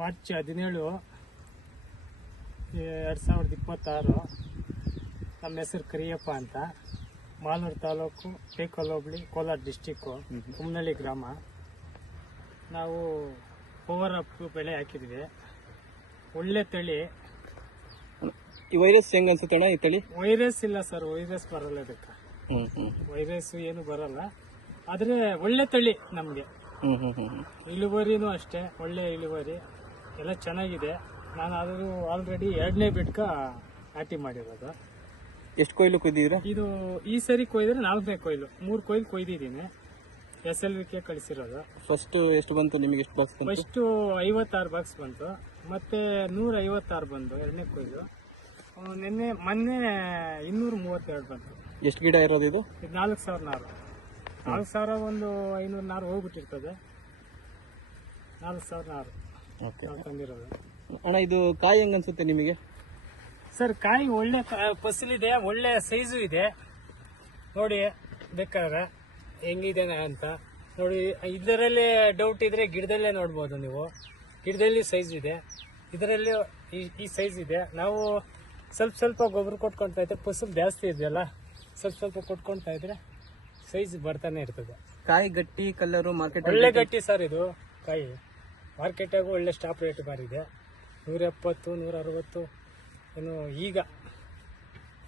March 17, 2026. ನಮ್ಮ ಹೆಸರು ಕರಿಯಪ್ಪ ಅಂತ. ಮಾಲೂರು ತಾಲೂಕು, ಟೇಕಲ್ ಹೋಬಳಿ, ಕೋಲಾರ ಡಿಸ್ಟಿಕ್ಕು, ಕುಮ್ಮನಹಳ್ಳಿ ಗ್ರಾಮ. ನಾವು ಪವರ್ ಅಪ್ ಬೆಳೆ ಹಾಕಿದ್ವಿ. ಒಳ್ಳೆ ತಳಿ. ಈ ವೈರಸ್ ಹೆಂಗ ಅನ್ಸುತ್ತೆ ಅಣ್ಣ? ಈ ತಳಿ ವೈರಸ್ ಇಲ್ಲ ಸರ್, ವೈರಸ್ ಬರಲ್ಲ ಇದಕ್ಕೆ. ವೈರಸ್ ಏನು ಬರಲ್ಲ, ಆದ್ರೆ ಒಳ್ಳೆ ತಳಿ ನಮ್ಗೆ. ಇಳುವರಿನೂ ಅಷ್ಟೇ, ಒಳ್ಳೆ ಇಳುವರಿ, ಎಲ್ಲ ಚೆನ್ನಾಗಿದೆ. ನಾನು ಅದು ಆಲ್ರೆಡಿ 2ನೇ ಬಿಟ್ಕ ನಾಟಿ ಮಾಡಿರೋದು. ಎಷ್ಟು ಕೊಯ್ಲು ಕೊಯ್ದಿದ್ದೀರಾ? ಇದು ಈ ಸರಿ ಕೊಯ್ದ್ರೆ 4ನೇ ಕೊಯ್ಲು. 3 ಕೊಯ್ಲು ಕೊಯ್ದಿದ್ದೀನಿ. SLVK ಕಳಿಸಿರೋದು. ಫಸ್ಟ್ ಎಷ್ಟು ಬಂತು ನಿಮಗೆ? ಎಷ್ಟು ಬಾಕ್ಸ್ ಬಂತು? ಫಸ್ಟ್ 56 ಬಾಕ್ಸ್ ಬಂತು, ಮತ್ತೆ 156 ಬಂತು 2ನೇ ಕೊಯ್ಲು. ಮೊನ್ನೆ 232 ಬಂತು. ಎಷ್ಟು ಗಿಡ ಇರೋದು ಇದು? 4,000 ನಾರು. 4,000 ಒಂದು 500 ನಾರು ಹೋಗ್ಬಿಟ್ಟಿರ್ತದೆ. 4,000 ನಾರು ತಂದಿರೋದು. ಅಣ್ಣ ಇದು ಕಾಯಿ ಹೆಂಗ ಅನ್ಸುತ್ತೆ ನಿಮಗೆ? ಸರ್ ಕಾಯಿ ಒಳ್ಳೆ ಫಸಲಿದೆ, ಒಳ್ಳೆ ಸೈಜು ಇದೆ. ನೋಡಿ ಬೇಕಾದ್ರೆ ಹೆಂಗಿದೆ ಅಂತ ನೋಡಿ. ಇದರಲ್ಲಿ ಡೌಟ್ ಇದ್ರೆ ಗಿಡದಲ್ಲೇ ನೋಡ್ಬೋದು ನೀವು. ಗಿಡದಲ್ಲಿ ಸೈಜ್ ಇದೆ, ಇದರಲ್ಲಿ ಈ ಸೈಜ್ ಇದೆ. ನಾವು ಸ್ವಲ್ಪ ಗೊಬ್ಬರ ಕೊಟ್ಕೊಳ್ತಾ ಇದ್ರೆ ಫಸಲು ಜಾಸ್ತಿ ಇದೆಯಲ್ಲ, ಸ್ವಲ್ಪ ಕೊಟ್ಕೊಳ್ತಾ ಇದ್ರೆ ಸೈಜ್ ಬರ್ತಾನೆ ಇರ್ತದೆ. ಕಾಯಿ ಗಟ್ಟಿ ಕಲರು ಮಾರ್ಕೆಟ್ ಒಳ್ಳೆ ಗಟ್ಟಿ ಸರ್ ಇದು ಕಾಯಿ. ಮಾರ್ಕೆಟಾಗೂ ಒಳ್ಳೆ ಸ್ಟಾಪ್ ರೇಟ್ ಬಾರಿದೆ. 170, 160 ಏನು ಈಗ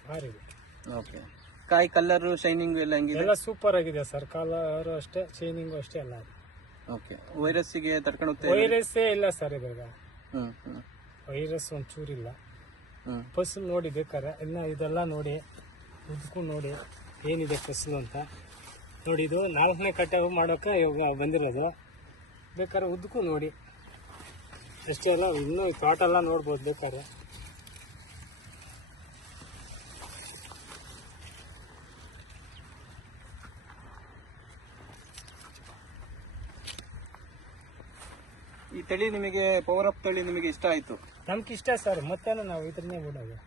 ಬಾರಿದೆ. ಓಕೆ. ಕಾಯಿ ಕಲರು ಶೈನಿಂಗ್ ಎಲ್ಲ ಹೆಂಗಿದೆ? ಎಲ್ಲ ಸೂಪರ್ ಆಗಿದೆ ಸರ್. ಕಲರ್ ಅಷ್ಟೇ, ಶೈನಿಂಗು ಅಷ್ಟೇ ಎಲ್ಲ. ಓಕೆ. ವೈರಸ್ಸಿಗೆ ತಡ್ಕೊಳುತ್ತೆ? ವೈರಸ್ಸೇ ಇಲ್ಲ ಸರ್ ಇದ್ರಾಗ. ವೈರಸ್ ಒಂಚೂರಿಲ್ಲ. ಫಸಲು ನೋಡಿ ಬೇಕಾರೆ ಇನ್ನು ಇದೆಲ್ಲ ನೋಡಿ, ಉದ್ಕು ನೋಡಿ ಏನಿದೆ ಫಸಲು ಅಂತ ನೋಡಿ. ಇದು 4ನೇ ಕಟಾವು ಮಾಡೋಕೆ ಇವಾಗ ಬಂದಿರೋದು. ಬೇಕಾದ್ರೆ ಉದ್ಕು ನೋಡಿ ಅಷ್ಟೇ ಅಲ್ಲ, ಇನ್ನೂ ತೋಟ ಎಲ್ಲ ನೋಡ್ಬೋದು ಬೇಕಾದ್ರೆ. ಈ ತಳಿ ನಿಮಗೆ, ಪವರ್ ಅಪ್ ತಳಿ ನಿಮಗೆ ಇಷ್ಟ ಆಯ್ತು? ನಮ್ಗೆ ಇಷ್ಟ ಸರ್. ಮತ್ತೆ ನಾವು ಇದನ್ನೇ ಉಣ್ಣೋದು,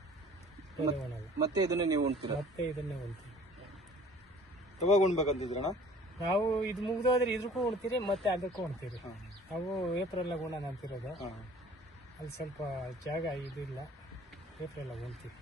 ಮತ್ತೆ ಇದನ್ನೇ ನೀವು ಉಣ್ತೀರಾ? ಮತ್ತೆ ಇದನ್ನೇ ಉಣ್ತೀವಿ. ಯಾವಾಗ ಉಣ್ಬೇಕಂತಿದ್ರಣ? ನಾವು ಇದು ಮುಗಿದೋದ್ರೆ ಇದಕ್ಕೂ ಉಣ್ತೀರಿ, ಮತ್ತೆ ಅದಕ್ಕೂ ಉಣ್ತೀರಿ. ನಾವು ಏಪ್ರಿಲ್ನಾಗ ಉಣ್ಣೋಣ ಅಂತಿರೋದು. ಅಲ್ಲಿ ಸ್ವಲ್ಪ ಜಾಗ ಇದಿಲ್ಲ, ಏಪ್ರಿಲ್ನಾಗ ಉಣ್ತೀವಿ.